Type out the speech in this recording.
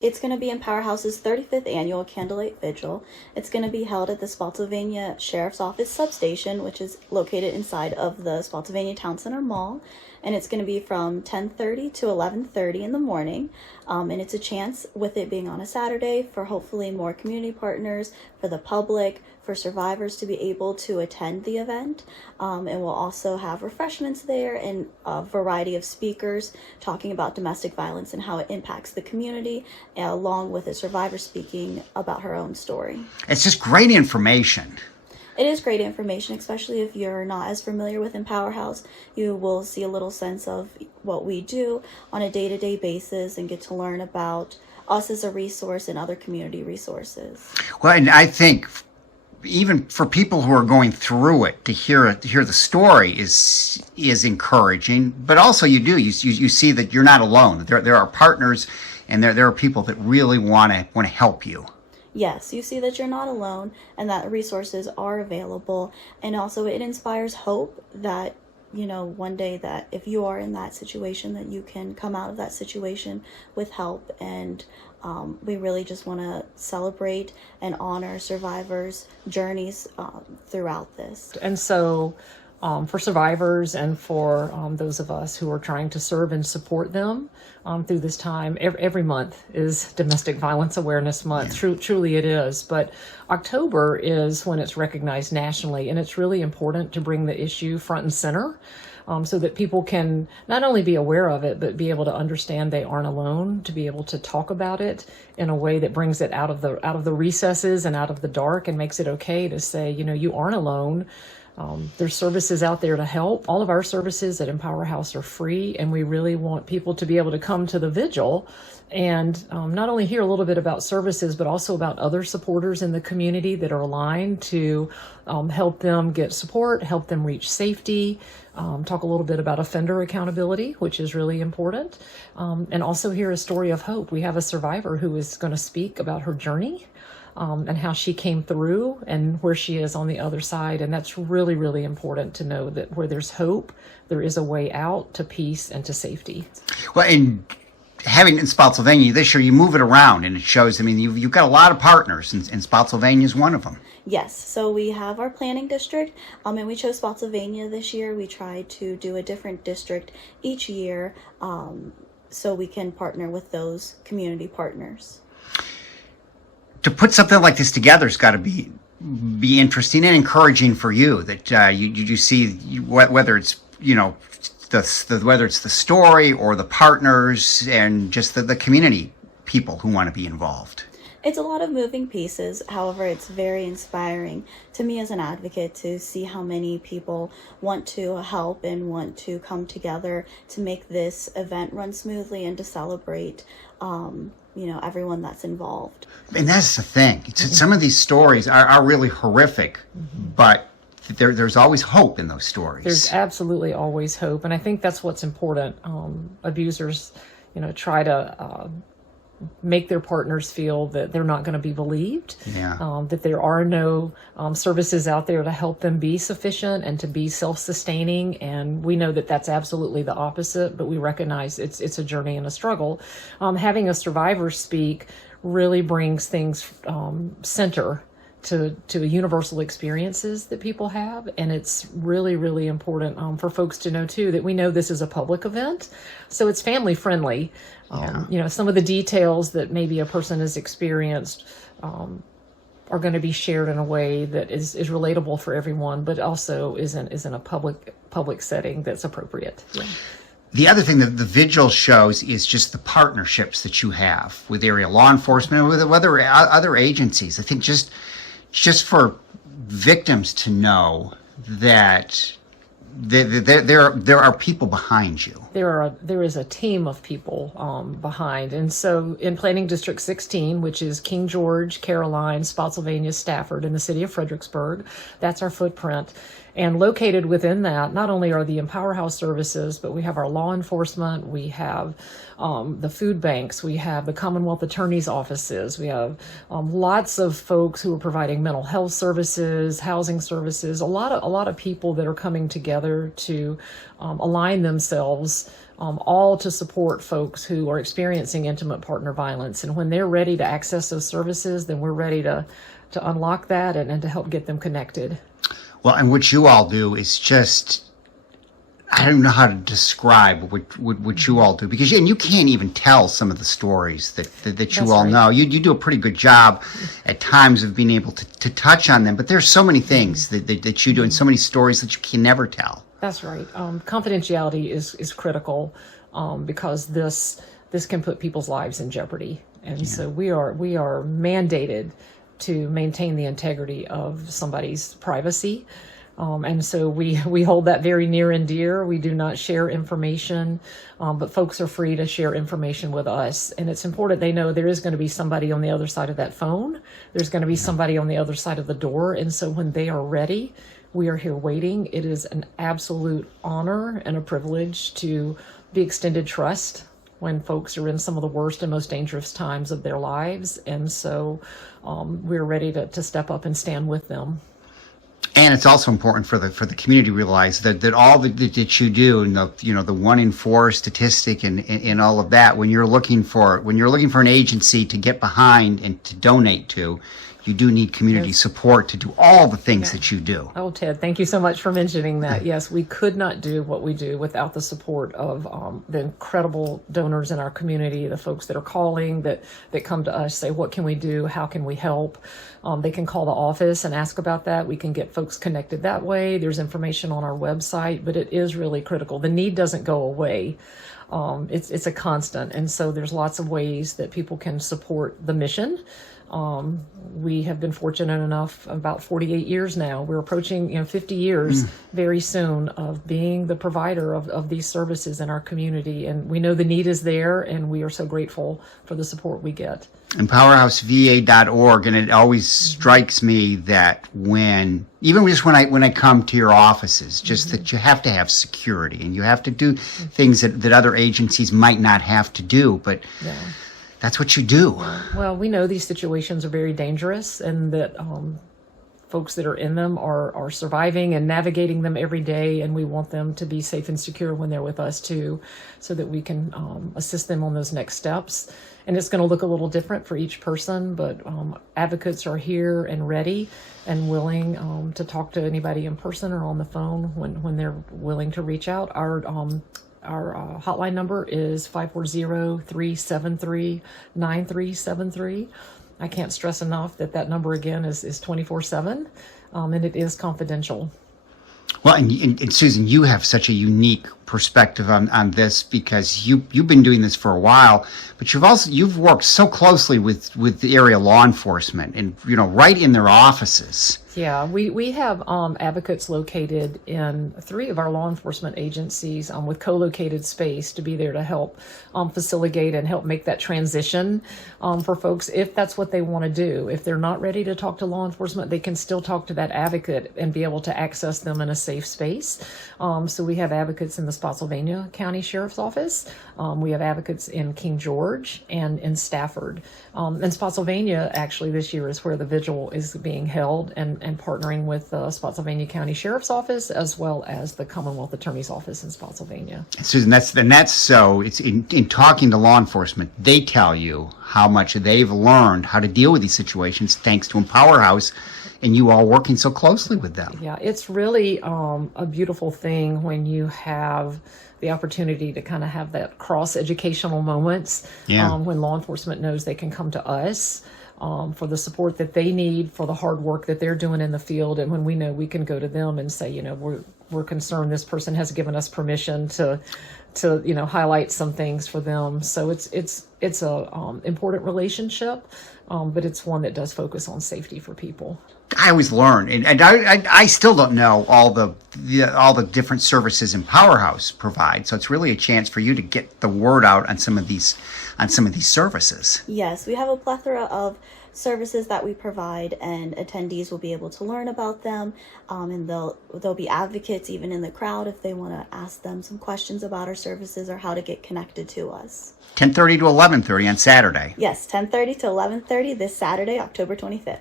It's going to be Empowerhouse's 35th annual Candlelight Vigil. It's going to be held at the Spotsylvania Sheriff's Office substation, which is located inside of the Spotsylvania Towne Centre Mall. And it's going to be from 10:30 to 11:30 in the morning. And it's a chance, with it being on a Saturday, for hopefully more community partners, for the public, for survivors to be able to attend the event. And we'll also have refreshments there and a variety of speakers talking about domestic violence and how it impacts the community, along with a survivor speaking about her own story. It's just great information. It is great information, especially if you're not as familiar with Empowerhouse. You will see a little sense of what we do on a day-to-day basis and get to learn about us as a resource and other community resources. Well, and I think even for people who are going through it, to hear the story is encouraging. But also, you see that you're not alone. There are partners, and there are people that really want to help you. Yes, you see that you're not alone and that resources are available. And also it inspires hope that, one day that if you are in that situation, that you can come out of that situation with help. And we really just want to celebrate and honor survivors' journeys throughout this. And so for survivors and for those of us who are trying to serve and support them through this time. Every month is Domestic Violence Awareness Month. Yeah. Truly it is. But October is when it's recognized nationally, and it's really important to bring the issue front and center so that people can not only be aware of it, but be able to understand they aren't alone, to be able to talk about it in a way that brings it out of the recesses and out of the dark and makes it okay to say, you aren't alone. There's services out there to help. All of our services at Empowerhouse are free, and we really want people to be able to come to the vigil and not only hear a little bit about services, but also about other supporters in the community that are aligned to help them get support, help them reach safety, talk a little bit about offender accountability, which is really important, and also hear a story of hope. We have a survivor who is going to speak about her journey and how she came through and where she is on the other side. And that's really, really important to know that where there's hope, there is a way out to peace and to safety. Well, and having in Spotsylvania this year, you move it around and it shows, you've got a lot of partners, and Spotsylvania is one of them. Yes, so we have our planning district, and we chose Spotsylvania this year. We tried to do a different district each year so we can partner with those community partners. To put something like this together has got to be interesting and encouraging for you. That you see whether it's whether it's the story or the partners and just the community people who want to be involved. It's a lot of moving pieces. However, it's very inspiring to me as an advocate to see how many people want to help and want to come together to make this event run smoothly and to celebrate everyone that's involved. And that's the thing. Some of these stories are really horrific, but there's always hope in those stories. There's absolutely always hope. And I think that's what's important. Abusers, try to make their partners feel that they're not going to be believed, that there are no services out there to help them be sufficient and to be self-sustaining. And we know that that's absolutely the opposite, but we recognize it's a journey and a struggle. Having a survivor speak really brings things center to universal experiences that people have. And it's really, really important for folks to know too, that we know this is a public event, so it's family friendly. Some of the details that maybe a person has experienced are going to be shared in a way that is relatable for everyone, but also is in a public setting that's appropriate. Yeah. The other thing that the vigil shows is just the partnerships that you have with area law enforcement, with other agencies. I think just for victims to know that there are people behind you. There is a team of people behind. And so in Planning District 16, which is King George, Caroline, Spotsylvania, Stafford, and the city of Fredericksburg, that's our footprint. And located within that, not only are the Empowerhouse services, but we have our law enforcement, we have the food banks, we have the Commonwealth Attorney's offices, we have lots of folks who are providing mental health services, housing services, a lot of people that are coming together to align themselves all to support folks who are experiencing intimate partner violence. And when they're ready to access those services, then we're ready to unlock that and to help get them connected. Well, and what you all do is just, I don't know how to describe what you all do, because you can't even tell some of the stories that you That's all right. know. You do a pretty good job at times of being able to touch on them, but there's so many things that you do and so many stories that you can never tell. That's right. Confidentiality is critical because this can put people's lives in jeopardy, and so we are mandated to maintain the integrity of somebody's privacy. And so we hold that very near and dear. We do not share information, but folks are free to share information with us. And it's important they know there is going to be somebody on the other side of that phone. There's going to be somebody on the other side of the door. And so when they are ready, we are here waiting. It is an absolute honor and a privilege to be extended trust when folks are in some of the worst and most dangerous times of their lives. And so we're ready to step up and stand with them. And it's also important for the community to realize that all that you do, and the 1 in 4 statistic and all of that, when you're looking for an agency to get behind and to donate to, you do need community support to do all the things that you do. Oh, Ted, thank you so much for mentioning that. Yes, we could not do what we do without the support of the incredible donors in our community, the folks that are calling, that come to us, say, what can we do? How can we help? They can call the office and ask about that. We can get folks connected that way. There's information on our website, but it is really critical. The need doesn't go away. It's a constant. And so there's lots of ways that people can support the mission. We have been fortunate enough, about 48 years now, we're approaching 50 years very soon of being the provider of these services in our community. And we know the need is there, and we are so grateful for the support we get. Empowerhouseva.org, and it always strikes me that when I come to your offices, just that you have to have security and you have to do things that other agencies might not have to do, but that's what you do. Well, we know these situations are very dangerous, and that folks that are in them are surviving and navigating them every day, and we want them to be safe and secure when they're with us too, so that we can assist them on those next steps. And it's going to look a little different for each person, but advocates are here and ready and willing to talk to anybody in person or on the phone when they're willing to reach out. Our hotline number is 540-373-9373. I can't stress enough that number again is 24/7, and it is confidential. Well, and Susan, you have such a unique perspective on this, because you've been doing this for a while, but you've worked so closely with the area law enforcement, and right in their offices. Yeah, we have advocates located in 3 of our law enforcement agencies with co-located space to be there to help facilitate and help make that transition for folks if that's what they want to do. If they're not ready to talk to law enforcement, they can still talk to that advocate and be able to access them in a safe space. So we have advocates in the Spotsylvania County Sheriff's Office. We have advocates in King George and in Stafford. And Spotsylvania, actually, this year is where the vigil is being held, and partnering with the Spotsylvania County Sheriff's Office as well as the Commonwealth Attorney's Office in Spotsylvania. Susan, that's so. It's in talking to law enforcement, they tell you how much they've learned how to deal with these situations thanks to Empowerhouse, and you all working so closely with them. Yeah, it's really a beautiful thing when you have the opportunity to kind of have that cross-educational moments when law enforcement knows they can come to us for the support that they need, for the hard work that they're doing in the field, and when we know we can go to them and say, we're concerned this person has given us permission to highlight some things for them. So it's a important relationship, but it's one that does focus on safety for people. I always learn, and I still don't know all the different services Empowerhouse provides. So it's really a chance for you to get the word out on some of these services. Yes, we have a plethora of services that we provide, and attendees will be able to learn about them, and there'll be advocates even in the crowd if they want to ask them some questions about our services or how to get connected to us. 10:30 to 11:30 on Saturday. Yes, 10:30 to 11:30 this Saturday, October 25th.